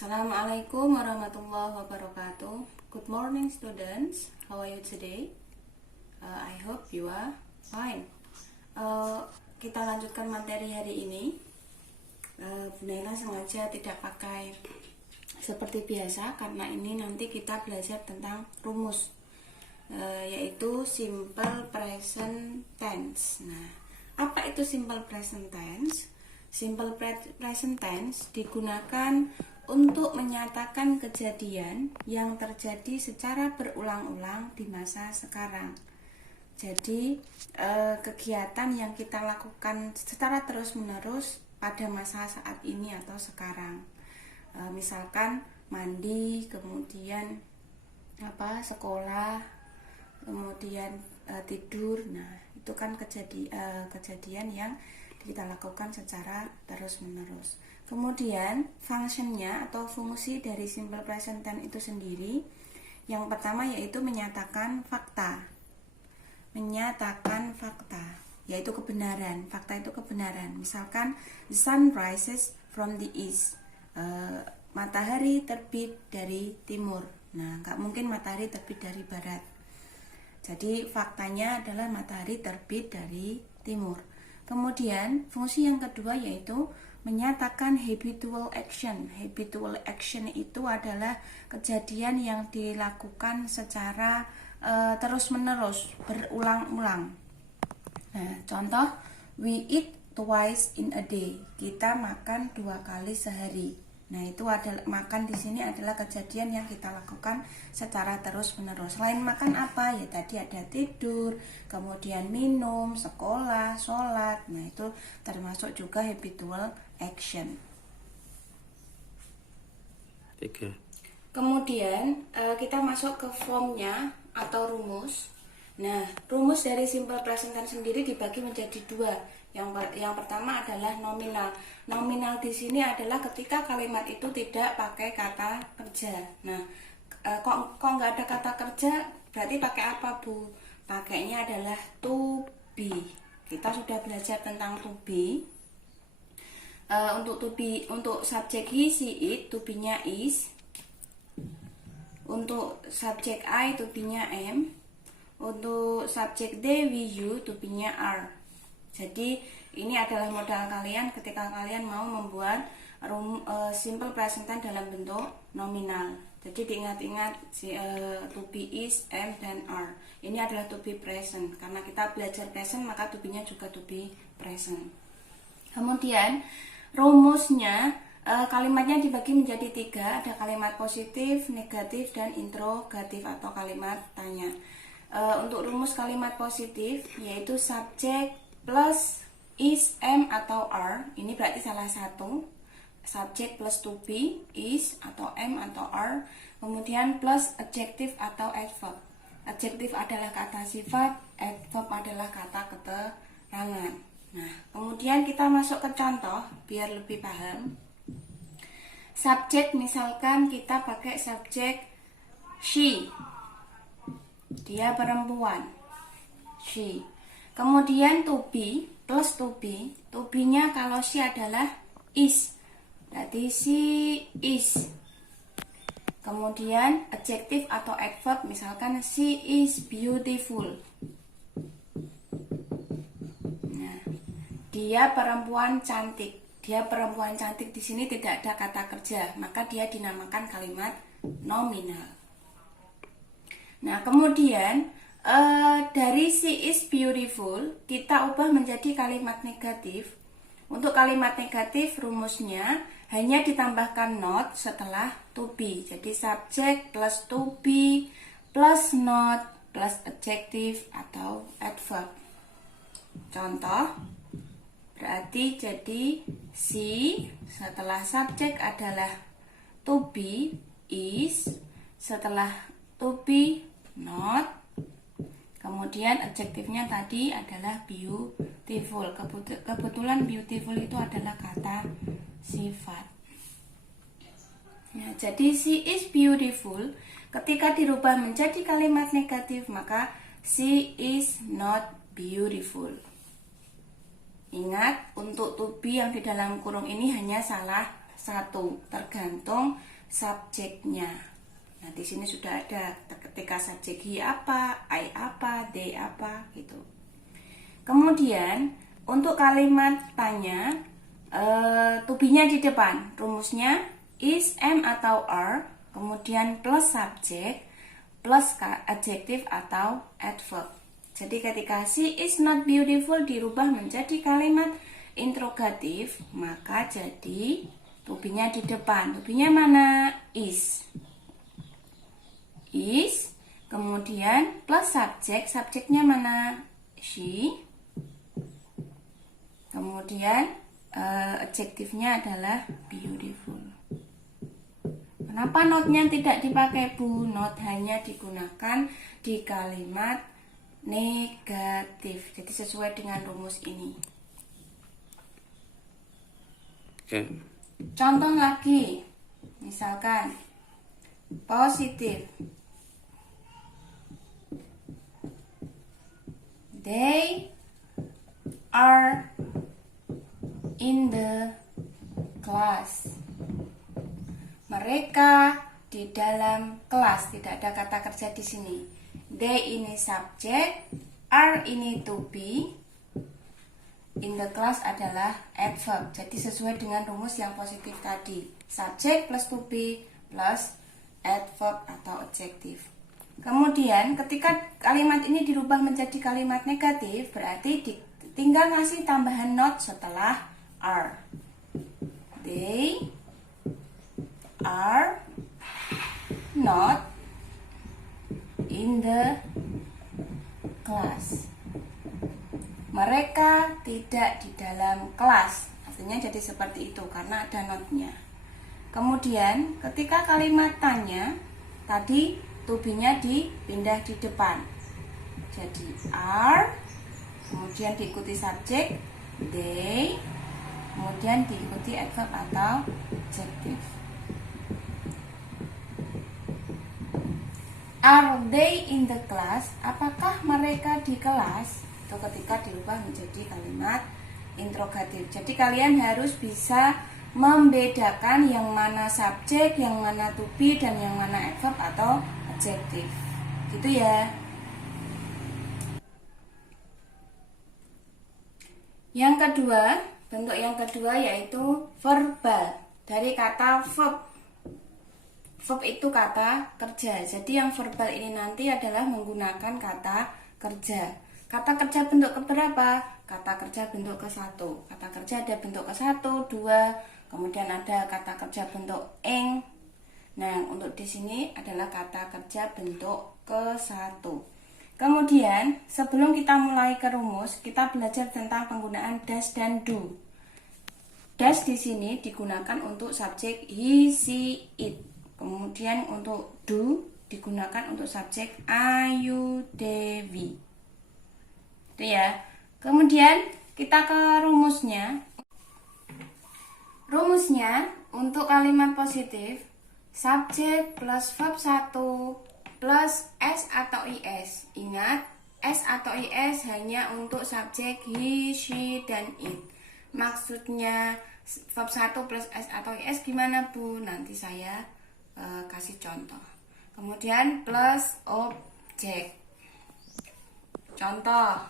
Assalamualaikum warahmatullahi wabarakatuh. Good morning students. How are you today? I hope you are fine. Kita lanjutkan materi hari ini. Bu Naila sengaja tidak pakai seperti biasa karena ini nanti kita belajar tentang rumus, yaitu simple present tense. Nah, apa itu simple present tense? Simple present tense digunakan untuk menyatakan kejadian yang terjadi secara berulang-ulang di masa sekarang. Jadi kegiatan yang kita lakukan secara terus-menerus pada masa saat ini atau sekarang. Misalkan mandi, kemudian sekolah, kemudian tidur. Nah, itu kan kejadian yang kita lakukan secara terus-menerus. Kemudian fungsinya atau fungsi dari simple present tense itu sendiri, yang pertama yaitu menyatakan fakta. Menyatakan fakta, yaitu kebenaran. Fakta itu kebenaran. Misalkan the sun rises from the east. Matahari terbit dari timur. Nah, nggak mungkin matahari terbit dari barat. Jadi faktanya adalah matahari terbit dari timur. Kemudian fungsi yang kedua yaitu menyatakan habitual action. Habitual action itu adalah kejadian yang dilakukan secara terus-menerus, berulang-ulang. Nah, contoh, we eat twice in a day. Kita makan 2 kali sehari. Nah, itu adalah makan di sini adalah kejadian yang kita lakukan secara terus-menerus. Selain makan apa? Ya tadi ada tidur, kemudian minum, sekolah, sholat. Nah, itu termasuk juga habitual action. 3. Kemudian kita masuk ke formnya atau rumus. Nah, rumus dari simple present tense sendiri dibagi menjadi 2. Yang pertama adalah nominal. Nominal di sini adalah ketika kalimat itu tidak pakai kata kerja. Nah, kok nggak ada kata kerja, berarti pakai apa, Bu? Pakainya adalah to be. Kita sudah belajar tentang to be. Untuk to be, untuk subjek he, she, it, to be-nya is. Untuk subjek I, to be-nya am. Untuk subjek they, we, you, to be-nya are. Jadi ini adalah modal kalian ketika kalian mau membuat simple present tense dalam bentuk nominal. Jadi diingat-ingat to be, is, am, dan are. Ini adalah to be present. Karena kita belajar present maka to be-nya juga to be present. Kemudian rumusnya, kalimatnya dibagi menjadi 3. Ada kalimat positif, negatif, dan interrogatif atau kalimat tanya. Untuk rumus kalimat positif yaitu subjek plus is, am, atau are. Ini berarti salah satu. Subjek plus to be, is, atau am, atau are. Kemudian plus adjective atau adverb. Adjective adalah kata sifat, adverb adalah kata keterangan. Nah, kemudian kita masuk ke contoh biar lebih paham. Subjek misalkan kita pakai subjek she. Dia perempuan. She. Kemudian to be plus to be-nya kalau she adalah is. Berarti she is. Kemudian adjective atau adverb misalkan she is beautiful. Nah, dia perempuan cantik. Dia perempuan cantik di sini tidak ada kata kerja, maka dia dinamakan kalimat nominal. Nah, kemudian dari she is beautiful kita ubah menjadi kalimat negatif. Untuk kalimat negatif rumusnya hanya ditambahkan not setelah to be. Jadi subjek plus to be plus not plus adjective atau adverb. Contoh, berarti jadi she setelah subjek adalah to be, is, setelah to be not, kemudian adjektifnya tadi adalah beautiful. Kebetulan beautiful itu adalah kata sifat. Nah, jadi she is beautiful ketika dirubah menjadi kalimat negatif maka she is not beautiful. Ingat, untuk to be yang di dalam kurung ini hanya salah satu, tergantung subjeknya. Nah, di sini sudah ada ketika subjek he apa, I apa, they apa gitu. Kemudian untuk kalimat tanya, to be-nya di depan. Rumusnya is, am atau are, kemudian plus subjek, plus adjektif atau adverb. Jadi ketika she is not beautiful dirubah menjadi kalimat interrogatif, maka jadi to be-nya di depan. To be-nya mana? Is. Is, kemudian plus subjek, subjeknya mana? She. Kemudian adjektifnya adalah beautiful. Kenapa not-nya tidak dipakai, Bu? Not hanya digunakan di kalimat negatif. Jadi sesuai dengan rumus ini. Oke. Contoh lagi. Misalkan positif. They are in the class. Mereka di dalam kelas. Tidak ada kata kerja di sini. They ini subjek, are ini to be, in the class adalah adverb. Jadi sesuai dengan rumus yang positif tadi. Subjek plus to be plus adverb atau adjektif. Kemudian ketika kalimat ini dirubah menjadi kalimat negatif, berarti tinggal ngasih tambahan not setelah are. They are not in the class. Mereka tidak di dalam kelas. Artinya jadi seperti itu karena ada not-nya. Kemudian ketika kalimat tanya, tadi to be-nya dipindah di depan. Jadi are, kemudian diikuti subjek they, kemudian diikuti adverb atau adjektif. Are they in the class? Apakah mereka di kelas? Itu ketika dirubah menjadi kalimat interrogatif. Jadi kalian harus bisa membedakan yang mana subjek, yang mana to be, dan yang mana adverb atau adjektif. Gitu ya. Yang kedua, bentuk yang kedua yaitu verbal. Dari kata verb. Verb itu kata kerja. Jadi yang verbal ini nanti adalah menggunakan kata kerja. Kata kerja bentuk keberapa? Kata kerja bentuk ke-1. Kata kerja ada bentuk ke-1, 2, kemudian ada kata kerja bentuk ing. Nah, untuk di sini adalah kata kerja bentuk ke-1. Kemudian, sebelum kita mulai ke rumus, kita belajar tentang penggunaan dash dan do. Dash di sini digunakan untuk subjek he, she, it. Kemudian untuk do digunakan untuk subjek I, you, they, we. Itu ya. Kemudian kita ke rumusnya. Rumusnya untuk kalimat positif, subjek plus verb 1 plus s atau is. Ingat, s atau is hanya untuk subjek he, she, dan it. Maksudnya verb 1 plus s atau is gimana, Bu? Nanti saya kasih contoh. Kemudian plus objek. Contoh.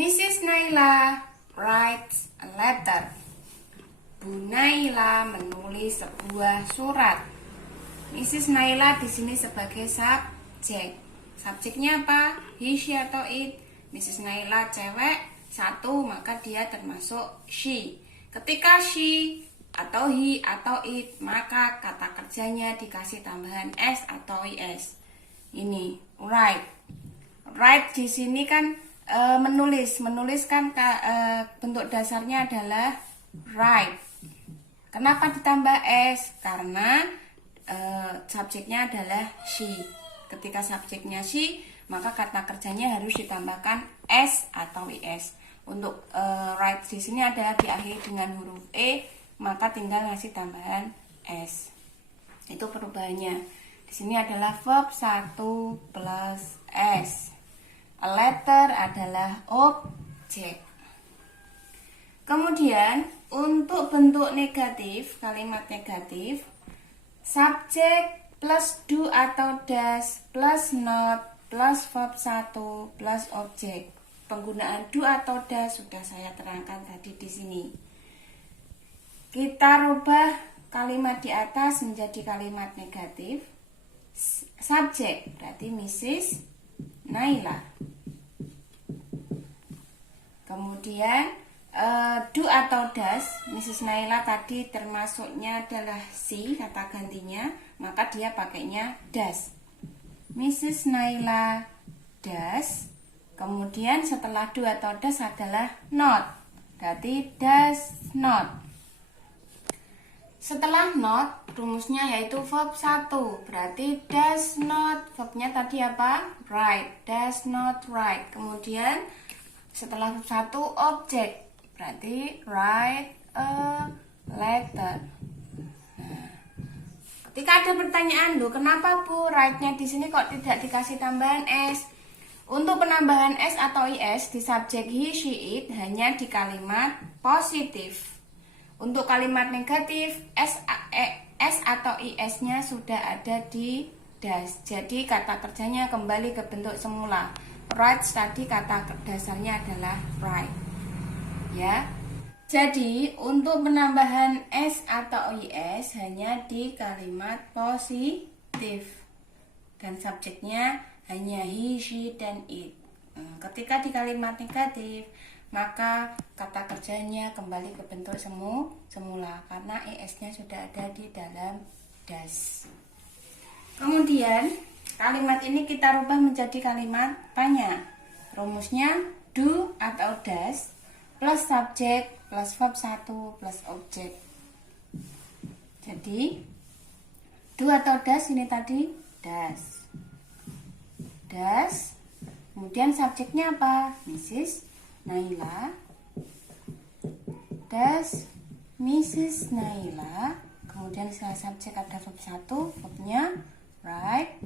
Mrs. Naila writes a letter. Bu Naila menulis sebuah surat. Mrs. Naila di sini sebagai subjek. Subjeknya apa? He, she, atau it? Mrs. Naila cewek 1, maka dia termasuk she. Ketika she atau he atau it, maka kata kerjanya dikasih tambahan s atau is. Ini write. Write di sini kan menulis kan bentuk dasarnya adalah write. Kenapa ditambah s? Karena subjeknya adalah she. Ketika subjeknya she, maka kata kerjanya harus ditambahkan s atau is. Untuk write di sini adalah diakhiri dengan huruf E, maka tinggal ngasih tambahan S. Itu perubahannya. Di sini adalah verb 1 plus S. A letter adalah objek. Kemudian untuk bentuk negatif, kalimat negatif, subjek plus do atau does plus not plus verb 1 plus objek. Penggunaan do atau does sudah saya terangkan tadi di sini. Kita rubah kalimat di atas menjadi kalimat negatif. Subjek berarti Mrs. Naila. Kemudian do atau does, Mrs. Naila tadi termasuknya adalah si, kata gantinya, maka dia pakainya does. Mrs. Naila does. Kemudian setelah do atau does adalah not, berarti does not. Setelah not, rumusnya yaitu verb 1, berarti does not, verbnya tadi apa? Write, does not write. Kemudian setelah verb 1, objek, berarti write a letter. Nah, ketika ada pertanyaan, loh kenapa Bu write-nya di sini kok tidak dikasih tambahan S? Untuk penambahan S atau IS di subjek he, she, it hanya di kalimat positif. Untuk kalimat negatif, S atau IS-nya sudah ada di does. Jadi kata kerjanya kembali ke bentuk semula. Write tadi kata dasarnya adalah write. Ya. Jadi untuk penambahan S atau IS hanya di kalimat positif. Dan subjeknya hanya he, she, dan it. Ketika di kalimat negatif, maka kata kerjanya kembali ke bentuk semula karena es-nya sudah ada di dalam does. Kemudian kalimat ini kita rubah menjadi kalimat tanya. Rumusnya do atau does plus subjek plus verb 1 plus objek. Jadi do atau does ini tadi does. Does. Kemudian subjeknya apa? Mrs. Naila. Does Mrs. Naila. Kemudian setelah subjek ada verb 1, verbnya write.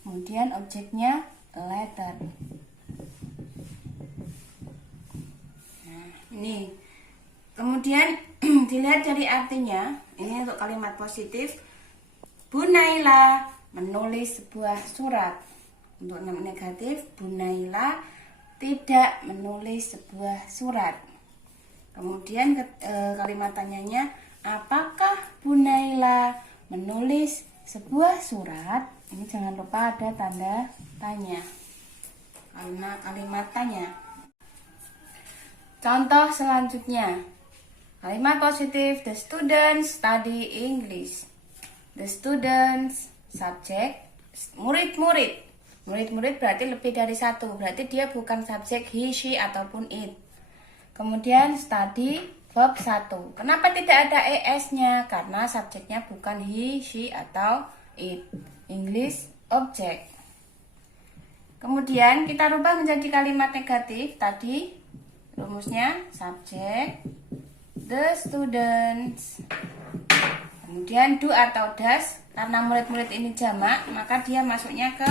Kemudian objeknya letter. Nah, ini. Kemudian dilihat dari artinya, ini untuk kalimat positif. Bu Naila menulis sebuah surat. Untuk negatif, Bu Naila tidak menulis sebuah surat. Kemudian kalimat tanyanya, apakah Bu Naila menulis sebuah surat? Ini jangan lupa ada tanda tanya karena kalimat tanya. Contoh selanjutnya, kalimat positif, the students study English. The students, subjek, murid-murid. Murid-murid berarti lebih dari satu, berarti dia bukan subjek he, she, ataupun it. Kemudian study, verb 1. Kenapa tidak ada es-nya? Karena subjeknya bukan he, she, atau it. English, objek. Kemudian kita rubah menjadi kalimat negatif. Tadi rumusnya subjek, the students. Kemudian do atau does, karena murid-murid ini jamak, maka dia masuknya ke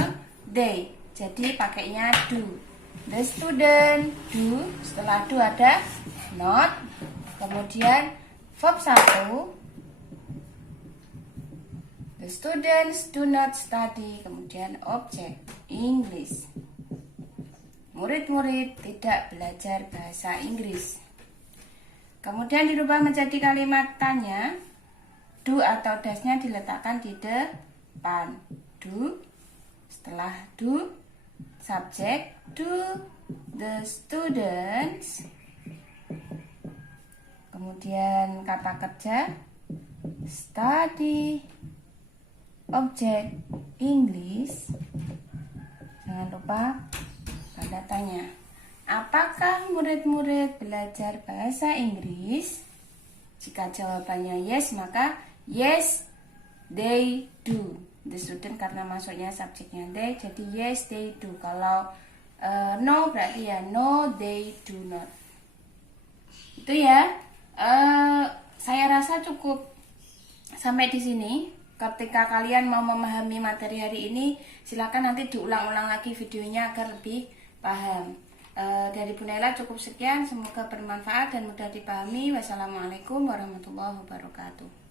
they. Jadi pakainya do. The student do. Setelah do ada not. Kemudian verb 1. The students do not study. Kemudian objek English. Murid-murid tidak belajar bahasa Inggris. Kemudian dirubah menjadi kalimat tanya. Do atau does-nya diletakkan di depan. Do. Setelah do, subjek do the students. Kemudian kata kerja study, objek English. Jangan lupa tanda tanya. Apakah murid-murid belajar bahasa Inggris? Jika jawabannya yes, maka yes, they do. The student karena masuknya subjeknya they, jadi yes, they do. Kalau No berarti ya no they do not. Itu ya. Saya rasa cukup sampai di sini. Ketika kalian mau memahami materi hari ini, silakan nanti diulang-ulang lagi videonya agar lebih paham. Dari Bu Naila cukup sekian, semoga bermanfaat dan mudah dipahami. Wassalamualaikum warahmatullahi wabarakatuh.